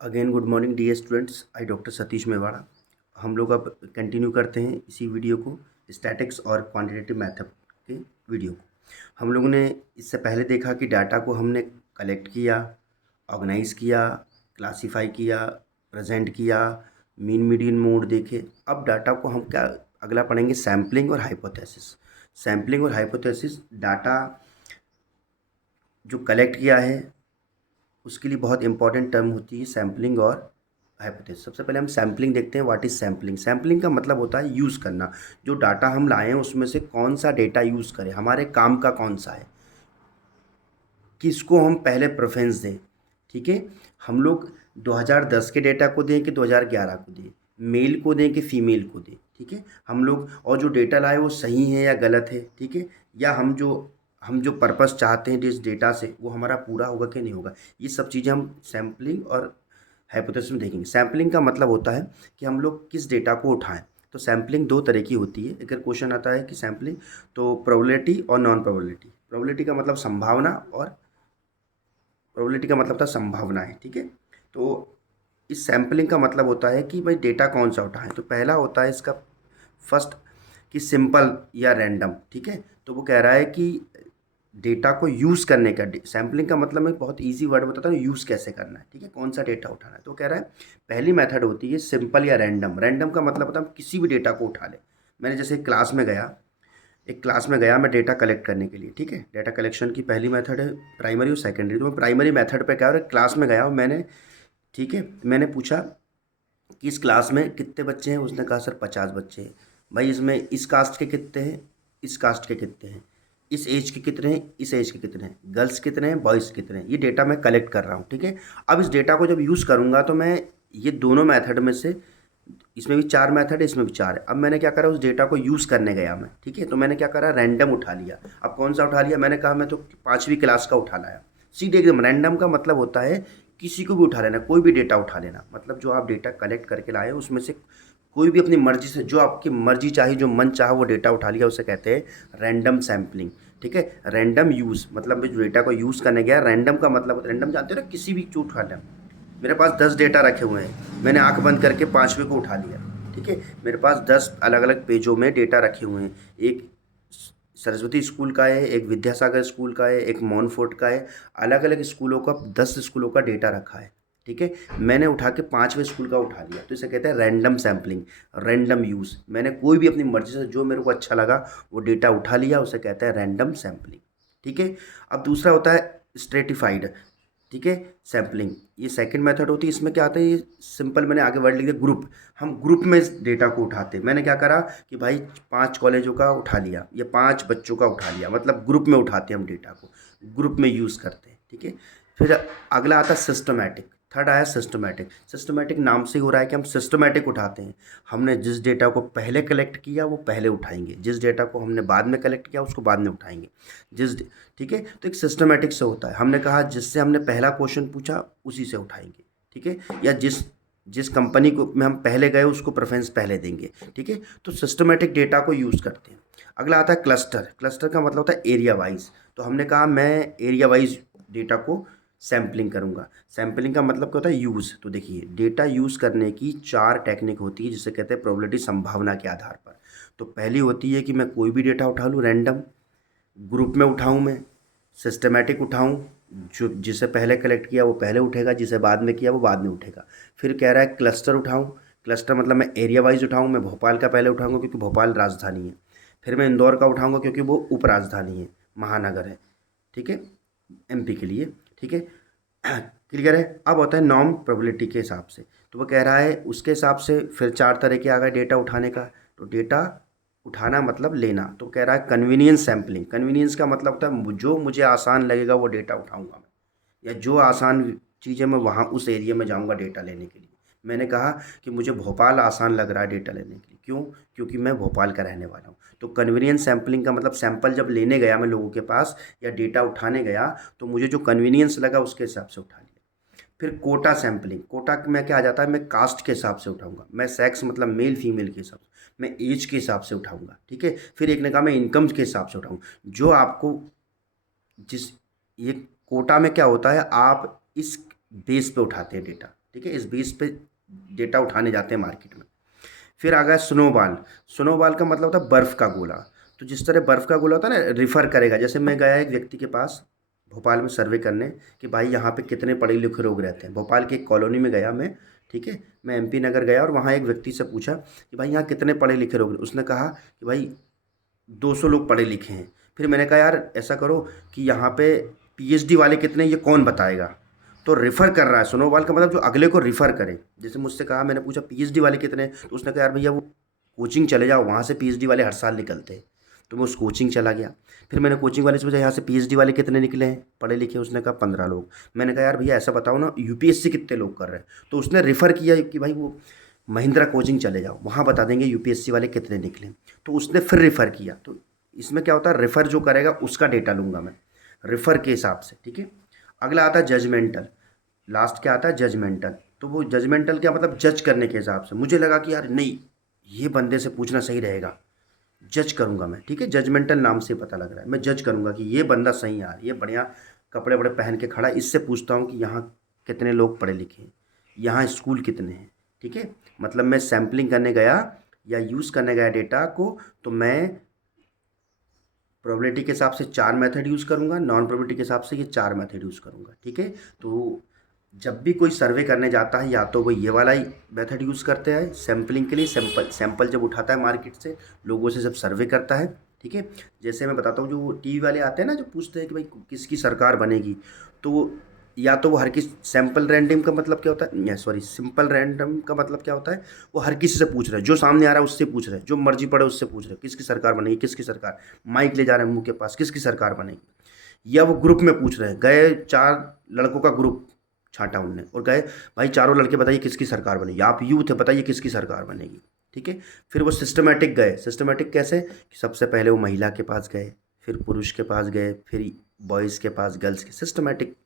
Again good morning dear students. I doctor Satish Mewada. हम लोग अब कंटिन्यू करते हैं इसी वीडियो को, स्टैटिक्स और क्वांटिटेटिव मेथड के वीडियो को। हम लोगों ने इससे पहले देखा कि डाटा को हमने कलेक्ट किया, ऑर्गेनाइज किया, क्लासीफाई किया, प्रेजेंट किया, मीन मीडियन मोड देखे। अब डाटा को हम क्या अगला पढ़ेंगे, सैम्पलिंग और हाइपोथेसिस। सैम्पलिंग और हाइपोथेसिस, डाटा जो कलेक्ट किया है उसके लिए बहुत इंपॉर्टेंट टर्म होती है सैम्पलिंग और हाइपोथेसिस। सबसे पहले हम सैम्पलिंग देखते हैं। What is sampling? सैम्पलिंग का मतलब होता है यूज़ करना। जो डाटा हम लाए हैं उसमें से कौन सा डेटा यूज़ करें, हमारे काम का कौन सा है, किसको हम पहले प्रेफरेंस दें। ठीक है, हम लोग 2010 के डेटा को दें कि 2011 को दें, मेल को दें कि फीमेल को दें। ठीक है, हम लोग और जो डेटा लाए वो सही है या गलत है। ठीक है, या हम जो पर्पस चाहते हैं जिस डेटा से वो हमारा पूरा होगा कि नहीं होगा। ये सब चीज़ें हम सैम्पलिंग और हाइपोथेसिस में देखेंगे। सैम्पलिंग का मतलब होता है कि हम लोग किस डेटा को उठाएं। तो सैम्पलिंग दो तरह की होती है। अगर क्वेश्चन आता है कि सैम्पलिंग, तो प्रोबेबिलिटी और नॉन प्रोबेबिलिटी। प्रोबेबिलिटी का मतलब संभावना और प्रोबेबिलिटी का मतलब था संभावनाएं। ठीक है, तो इस सैम्पलिंग का मतलब होता है कि भाई डेटा कौन सा उठाएं। तो पहला होता है इसका फर्स्ट कि सिंपल या रैंडम। ठीक है, तो वो कह रहा है कि डेटा को यूज़ करने का, सैम्पलिंग का मतलब मैं बहुत इजी वर्ड बताता हूँ, यूज़ कैसे करना है। ठीक है, कौन सा डेटा उठाना है। तो कह रहा है पहली मेथड होती है सिंपल या रैंडम। रैंडम का मतलब होता है हम किसी भी डेटा को उठा लें। मैंने जैसे एक क्लास में गया मैं डेटा कलेक्ट करने के लिए। ठीक है, डेटा कलेक्शन की पहली मेथड है प्राइमरी और सेकेंडरी। तो मैं प्राइमरी मेथड पे क्या, और क्लास में गया और मैंने, ठीक है, मैंने पूछा कि इस क्लास में कितने बच्चे हैं। उसने कहा सर 50 बच्चे हैं। भाई इसमें इस कास्ट के कितने हैं, इस कास्ट के कितने हैं, इस एज के कितने हैं, इस एज के कितने हैं, गर्ल्स कितने हैं, बॉयज़ कितने हैं। ये डेटा मैं कलेक्ट कर रहा हूँ। ठीक है, अब इस डेटा को जब यूज़ करूँगा तो मैं ये दोनों मेथड में से, इसमें भी 4 मेथड है, इसमें भी 4 है। अब मैंने क्या करा, उस डेटा को यूज़ करने गया मैं। ठीक है, तो मैंने क्या करा, रैंडम उठा लिया। अब कौन सा उठा लिया, मैंने कहा मैं तो 5वीं क्लास का उठा लाया। सीधे एकदम। रैंडम का मतलब होता है किसी को भी उठा लेना, कोई भी डेटा उठा लेना। मतलब जो आप डेटा कलेक्ट करके लाए उसमें से कोई भी अपनी मर्जी से, जो आपकी मर्जी चाहे, जो मन चाहे वो डेटा उठा लिया, उसे कहते हैं रैंडम सैम्पलिंग। ठीक है, रैंडम यूज़ मतलब जो डेटा को यूज़ करने गया। रैंडम का मतलब, रैंडम जानते हो ना, किसी भी चीज़ उठा लें। मेरे पास 10 डेटा रखे हुए हैं, मैंने आंख बंद करके 5वें को उठा लिया। ठीक है, मेरे पास 10 अलग अलग पेजों में डेटा रखे हुए हैं। एक सरस्वती स्कूल का है, एक विद्यासागर स्कूल का है, एक मॉनफोर्ट का है। अलग अलग स्कूलों का, 10 स्कूलों का डेटा रखा है। ठीक है, मैंने उठा के 5वें स्कूल का उठा लिया। तो इसे कहते हैं रैंडम सैम्पलिंग, रैंडम यूज़। मैंने कोई भी अपनी मर्जी से जो मेरे को अच्छा लगा वो डेटा उठा लिया, उसे कहते हैं रैंडम सैम्पलिंग। ठीक है, अब दूसरा होता है स्ट्रेटिफाइड। ठीक है, सैम्पलिंग, ये सेकंड मेथड होती है। इसमें क्या आता है, ये सिंपल, मैंने आगे वर्ड लिख दिया ग्रुप। हम ग्रुप में इस डेटा को उठाते हैं। मैंने क्या करा कि भाई 5 कॉलेजों का उठा लिया या 5 बच्चों का उठा लिया। मतलब ग्रुप में उठाते हैं हम डेटा को, ग्रुप में यूज़ करते हैं। ठीक है, फिर अगला आता है सिस्टमैटिक। थर्ड आया सिस्टमैटिक। सिस्टमैटिक नाम से ही हो रहा है कि हम सिस्टमैटिक उठाते हैं। हमने जिस डेटा को पहले कलेक्ट किया वो पहले उठाएंगे, जिस डेटा को हमने बाद में कलेक्ट किया उसको बाद में उठाएंगे। जिस ठीक है, तो एक सिस्टमेटिक से होता है। हमने कहा जिससे हमने पहला क्वेश्चन पूछा उसी से उठाएंगे। ठीक है, या जिस जिस कंपनी को में हम पहले गए उसको प्रेफरेंस पहले देंगे। ठीक है, तो सिस्टमेटिक डेटा को यूज़ करते हैं। अगला आता है क्लस्टर। क्लस्टर का मतलब होता है एरिया वाइज। तो हमने कहा मैं एरिया वाइज डेटा को सैम्पलिंग करूंगा। सैम्पलिंग का मतलब क्या होता है, यूज़। तो देखिए, डेटा यूज़ करने की 4 टेक्निक होती है जिसे कहते हैं प्रोबेबिलिटी, संभावना के आधार पर। तो पहली होती है कि मैं कोई भी डेटा उठा लूँ रैंडम, ग्रुप में उठाऊं मैं, सिस्टमेटिक उठाऊं, जो जिसे पहले कलेक्ट किया वो पहले उठेगा, जिसे बाद में किया वो बाद में उठेगा। फिर कह रहा है क्लस्टर उठाऊं। क्लस्टर मतलब मैं एरिया वाइज उठाऊं। मैं भोपाल का पहले उठाऊंगा क्योंकि भोपाल राजधानी है। फिर मैं इंदौर का उठाऊंगा क्योंकि वो उपराजधानी है, महानगर है। ठीक है, एमपी के लिए। ठीक है, क्लियर है। अब होता है नॉर्म प्रोबेबिलिटी के हिसाब से। तो वो कह रहा है उसके हिसाब से फिर 4 तरह के आ गए डेटा उठाने का। तो डेटा उठाना मतलब लेना। तो कह रहा है कन्वीनियंस सैम्पलिंग। कन्वीनियंस का मतलब होता है जो मुझे आसान लगेगा वो डेटा उठाऊंगा मैं, या जो आसान चीज़ें मैं वहाँ उस एरिया में जाऊँगा डेटा लेने के लिए। मैंने कहा कि मुझे भोपाल आसान लग रहा है डेटा लेने के लिए। क्यों? क्योंकि मैं भोपाल का रहने वाला हूँ। तो कन्वीनियंस सैम्पलिंग का मतलब सैंपल जब लेने गया मैं लोगों के पास या डेटा उठाने गया तो मुझे जो कन्वीनियंस लगा उसके हिसाब से उठा लिया। फिर कोटा सैम्पलिंग। कोटा में क्या आ जाता है, मैं कास्ट के हिसाब से उठाऊंगा, मैं सेक्स मतलब मेल फीमेल के हिसाब से, मैं एज के हिसाब से उठाऊंगा। ठीक है, फिर एक ने कहा मैं इनकम के हिसाब से उठाऊंगा। जो आपको जिस ये कोटा में क्या होता है, आप इस बेस पे उठाते हैं डेटा। ठीक है, इस बेस पे डेटा उठाने जाते हैं मार्केट में। फिर आ गया स्नोबॉल। स्नोबॉल का मतलब होता है बर्फ़ का गोला। तो जिस तरह बर्फ़ का गोला होता है ना, रिफ़र करेगा। जैसे मैं गया एक व्यक्ति के पास भोपाल में सर्वे करने कि भाई यहाँ पे कितने पढ़े लिखे लोग रहते हैं। भोपाल की एक कॉलोनी में गया मैं, ठीक है, मैं एमपी नगर गया और वहाँ एक व्यक्ति से पूछा कि भाई यहाँ कितने पढ़े लिखे लोग हैं। उसने कहा कि भाई 200 लोग पढ़े लिखे हैं। फिर मैंने कहा यार ऐसा करो कि यहाँ पे पीएचडी वाले कितने हैं, ये कौन बताएगा। तो रेफ़र कर रहा है, स्नोबॉल का मतलब जो अगले को रेफ़र करे। जैसे मुझसे कहा, मैंने पूछा पीएचडी वाले कितने हैं, तो उसने कहा यार भैया वो कोचिंग चले जाओ, वहाँ से पीएचडी वाले हर साल निकलते हैं। तो मैं उस कोचिंग चला गया। फिर मैंने कोचिंग वाले से पूछा यहाँ से पीएचडी वाले कितने निकले हैं पढ़े लिखे। उसने कहा 15 लोग। मैंने कहा यार भैया ऐसा बताओ ना यूपीएससी कितने लोग कर रहे हैं। तो उसने रेफ़र किया कि भाई वो महिंद्रा कोचिंग चले जाओ, वहाँ बता देंगे यूपीएससी वाले कितने निकले। तो उसने फिर रेफ़र किया। तो इसमें क्या होता है, रेफ़र जो करेगा उसका डेटा लूँगा मैं रेफ़र के हिसाब से, ठीक है। अगला आता है जजमेंटल। लास्ट क्या आता है, जजमेंटल। तो वो जजमेंटल क्या मतलब, जज करने के हिसाब से। मुझे लगा कि यार नहीं, ये बंदे से पूछना सही रहेगा, जज करूँगा मैं, ठीक है। जजमेंटल नाम से पता लग रहा है, मैं जज करूँगा कि ये बंदा सही है यार, ये बढ़िया कपड़े वपड़े पहन के खड़ा है। इससे पूछता हूँ कि यहाँ कितने लोग पढ़े लिखे हैं, यहाँ स्कूल कितने हैं, ठीक है। मतलब मैं सैम्पलिंग करने गया या यूज़ करने गया डेटा को, तो मैं प्रोबेबिलिटी के हिसाब से 4 मेथड यूज़ करूँगा, नॉन प्रोबेबिलिटी के हिसाब से ये 4 मेथड यूज़ करूँगा, ठीक है। तो जब भी कोई सर्वे करने जाता है या तो वो ये वाला ही मेथड यूज़ करते हैं सैम्पलिंग के लिए। सैंपल जब उठाता है मार्केट से, लोगों से जब सर्वे करता है, ठीक है। जैसे मैं बताता हूँ, जो वो टीवी वाले आते हैं ना, जो पूछते हैं कि भाई किसकी सरकार बनेगी, तो या तो वो हर किस सैंपल रैंडम का मतलब क्या होता है, या सॉरी सिंपल रैंडम का मतलब क्या होता है, वो हर किसी से पूछ रहे हैं, जो सामने आ रहा है उससे पूछ रहे हैं, जो मर्जी पड़े उससे पूछ रहे हैं किसकी सरकार बनेगी, किसकी सरकार। माइक ले जा रहे हैं मुंह के पास, किसकी सरकार बनेगी। या वो ग्रुप में पूछ रहे हैं, गए 4 लड़कों का ग्रुप छांटा उनने और गए भाई चारों लड़के बताइए किसकी सरकार बनेगी, आप यूथ है बताइए किसकी सरकार बनेगी, ठीक है। फिर वो सिस्टमेटिक गए। सिस्टमेटिक कैसे कि सबसे पहले वो महिला के पास गए, फिर पुरुष के पास गए, फिर बॉयज़ के पास, गर्ल्स के। सिस्टमेटिक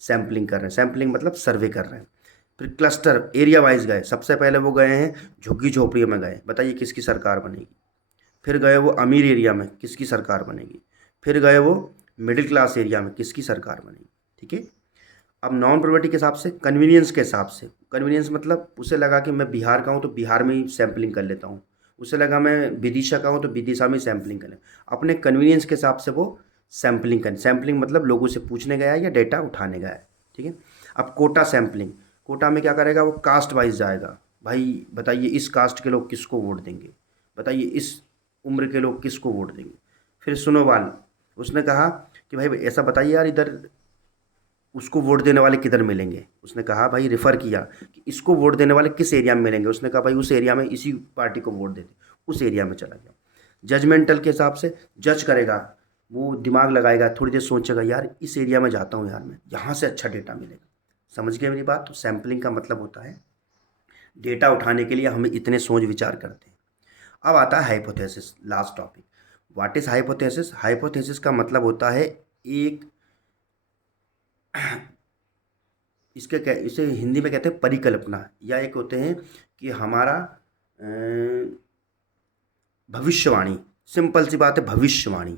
सैम्पलिंग कर रहे हैं। सैम्पलिंग मतलब सर्वे कर रहे हैं। फिर क्लस्टर एरिया वाइज गए। सबसे पहले वो गए हैं झुग्गी झोपड़ियों में गए, बताइए किसकी सरकार बनेगी। फिर गए वो अमीर एरिया में, किसकी सरकार बनेगी। फिर गए वो मिडिल क्लास एरिया में, किसकी सरकार बनेगी, ठीक है। अब नॉन प्रोबेबिलिटी के हिसाब से, कन्वीनियंस के हिसाब से। कन्वीनियंस मतलब उसे लगा कि मैं बिहार का हूँ तो बिहार में ही सैम्पलिंग कर लेता हूँ, उसे लगा मैं विदिशा का हूँ तो विदिशा में ही सैम्पलिंग कर लें। अपने कन्वीनियंस के हिसाब से वो सैम्पलिंग करें। सैम्पलिंग मतलब लोगों से पूछने गया है या डेटा उठाने गया है, ठीक है। अब कोटा सैम्पलिंग। कोटा में क्या करेगा, वो कास्ट वाइज जाएगा। भाई बताइए इस कास्ट के लोग किसको वोट देंगे, बताइए इस उम्र के लोग किसको वोट देंगे। फिर सुनोवाल, उसने कहा कि भाई ऐसा बताइए यार इधर उसको वोट देने वाले किधर मिलेंगे। उसने कहा भाई रेफ़र किया कि इसको वोट देने वाले किस एरिया में मिलेंगे। उसने कहा भाई उस एरिया में इसी पार्टी को वोट देते, उस एरिया में चला गया। जजमेंटल के हिसाब से जज करेगा, वो दिमाग लगाएगा, थोड़ी देर सोचेगा यार इस एरिया में जाता हूँ यार, मैं यहाँ से अच्छा डेटा मिलेगा। समझ गए मेरी बात। तो सैम्पलिंग का मतलब होता है डेटा उठाने के लिए हमें इतने सोच विचार करते हैं। अब आता है hypothesis, last topic. What is hypothesis. Hypothesis का मतलब होता है एक इसके इसे हिंदी में कहते हैं परिकल्पना, या एक होते हैं कि हमारा अ, भविष्यवाणी। सिंपल सी बात है, भविष्यवाणी।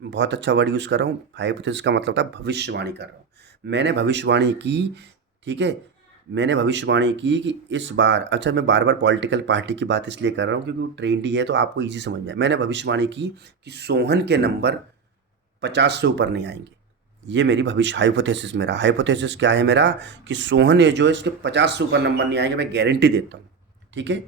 बहुत अच्छा वर्ड यूज़ कर रहा हूँ। हाइपोथेसिस का मतलब होता है भविष्यवाणी कर रहा हूँ। मैंने भविष्यवाणी की, ठीक है। मैंने भविष्यवाणी की कि इस बार, अच्छा मैं बार बार पॉलिटिकल पार्टी की बात इसलिए कर रहा हूँ क्योंकि वो ट्रेंडी है तो आपको ईजी समझ में आए। मैंने भविष्यवाणी की कि सोहन के नंबर 50 से ऊपर नहीं आएंगे। ये मेरी भविष्य हाइपोथेसिस, मेरा हाइपोथेसिस क्या है मेरा, कि सोहन ये जो है इसके 50 से ऊपर नंबर नहीं आएंगे, मैं गारंटी देता हूँ, ठीक है।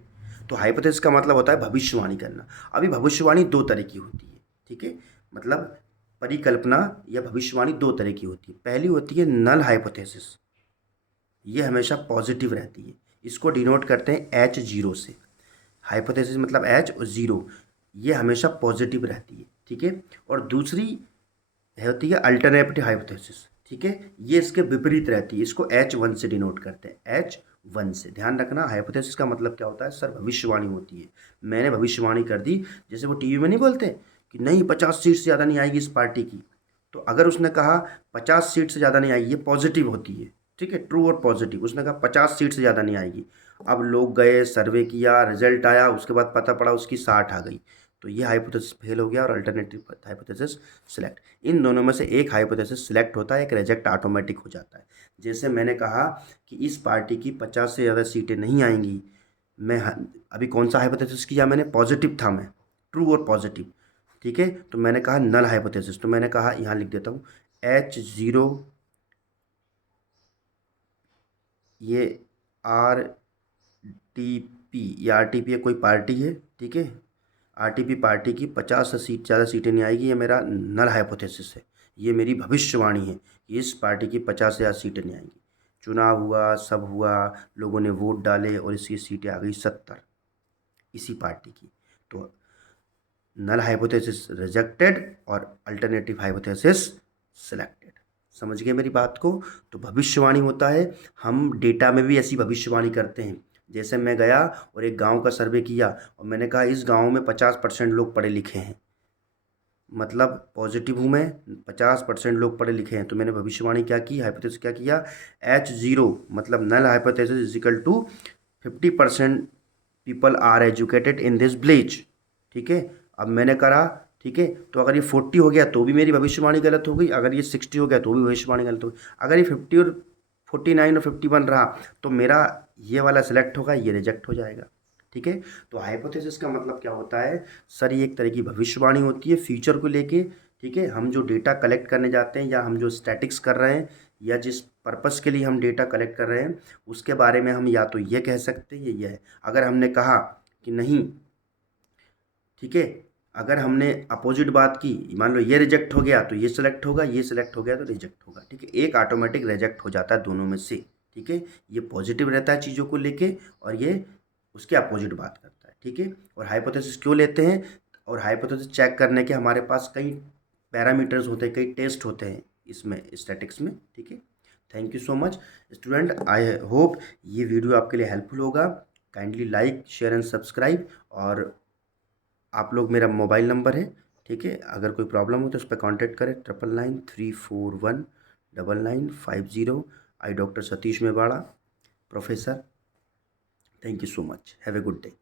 तो हाइपोथेसिस का मतलब होता है भविष्यवाणी करना। अभी भविष्यवाणी 2 तरह की होती है, ठीक है। मतलब परिकल्पना या भविष्यवाणी 2 तरह की होती है। पहली होती है नल हाइपोथेसिस, ये हमेशा पॉजिटिव रहती है। इसको डिनोट करते हैं H0 से। हाइपोथेसिस मतलब H और 0, ये हमेशा पॉजिटिव रहती है, ठीक है। और दूसरी होती है अल्टरनेटिव हाइपोथेसिस, ठीक है। ये इसके विपरीत रहती है। इसको H1 से डिनोट करते हैं, H1 से। ध्यान रखना, हाइपोथेसिस का मतलब क्या होता है, सर भविष्यवाणी होती है। मैंने भविष्यवाणी कर दी, जैसे वो टीवी में नहीं बोलते कि नहीं 50 सीट से ज़्यादा नहीं आएगी इस पार्टी की। तो अगर उसने कहा 50 सीट से ज़्यादा नहीं आएगी, ये पॉजिटिव होती है, ठीक है, ट्रू और पॉजिटिव। उसने कहा 50 सीट से ज़्यादा नहीं आएगी। अब लोग गए, सर्वे किया, रिजल्ट आया, उसके बाद पता पड़ा उसकी 60 आ गई, तो ये हाइपोथेसिस फेल हो गया और अल्टरनेटिव हाइपोथेसिस सिलेक्ट। इन दोनों में से एक हाइपोथेसिस सिलेक्ट होता है, एक रिजेक्ट ऑटोमेटिक हो जाता है। जैसे मैंने कहा कि इस पार्टी की 50 से ज़्यादा सीटें नहीं आएंगी। अभी कौन सा हाइपोथेसिस किया मैंने, पॉजिटिव था मैं, ट्रू और पॉजिटिव, ठीक है। तो मैंने कहा नल हाइपोथेसिस, तो मैंने कहा यहाँ लिख देता हूँ H0, ये RTP, ये RTP कोई पार्टी है, ठीक है। RTP पार्टी की 50 से ज़्यादा सीटें नहीं आएगी, ये मेरा नल हाइपोथेसिस है, ये मेरी भविष्यवाणी है कि इस पार्टी की 50 से ज़्यादा सीटें नहीं आएंगी। चुनाव हुआ, सब हुआ, लोगों ने वोट डाले और इसकी सीटें आ गई 70 इसी पार्टी की। तो नल हाइपोथेसिस रिजेक्टेड और अल्टरनेटिव हाइपोथेसिस सिलेक्टेड। समझ गए मेरी बात को। तो भविष्यवाणी होता है, हम डेटा में भी ऐसी भविष्यवाणी करते हैं। जैसे मैं गया और एक गांव का सर्वे किया और मैंने कहा इस गांव में 50% लोग पढ़े लिखे हैं, मतलब पॉजिटिव हूँ मैं, 50% लोग पढ़े लिखे हैं। तो मैंने भविष्यवाणी क्या की, हाइपोथेसिस क्या किया, H0 मतलब null hypothesis is equal to 50% people are educated in this village, ठीक है। अब मैंने करा, ठीक है। तो अगर ये 40 हो गया तो भी मेरी भविष्यवाणी गलत हो गई, अगर ये 60 हो गया तो भी भविष्यवाणी गलत हो गई, अगर ये 50 और 49 और 51 रहा तो मेरा ये वाला सिलेक्ट होगा, ये रिजेक्ट हो जाएगा, ठीक है। तो हाइपोथेसिस का मतलब क्या होता है सर, ये एक तरह की भविष्यवाणी होती है फ्यूचर को लेके, ठीक है। हम जो डेटा कलेक्ट करने जाते हैं या हम जो स्टैटिक्स कर रहे हैं या जिस पर्पस के लिए हम डेटा कलेक्ट कर रहे हैं उसके बारे में हम या तो ये कह सकते हैं ये है। अगर हमने कहा कि नहीं, ठीक है, अगर हमने अपोजिट बात की, मान लो ये रिजेक्ट हो गया तो ये सिलेक्ट होगा, ये सिलेक्ट हो गया तो रिजेक्ट होगा, ठीक है। एक ऑटोमेटिक रिजेक्ट हो जाता है दोनों में से, ठीक है। ये पॉजिटिव रहता है चीज़ों को लेके और ये उसके अपोजिट बात करता है, ठीक है। और हाइपोथेसिस क्यों लेते हैं, और हाइपोथेसिस चेक करने के हमारे पास कई पैरामीटर्स होते हैं, कई टेस्ट होते हैं इसमें, स्टैटिक्स में, ठीक है। Thank you so much student, I hope ये वीडियो आपके लिए हेल्पफुल होगा। Kindly like, share and subscribe. और आप लोग, मेरा मोबाइल नंबर है, ठीक है, अगर कोई प्रॉब्लम हो तो उस पर कॉन्टैक्ट करें, 9993419950। I doctor Satish Mewada, professor. Thank you so much, have a good day.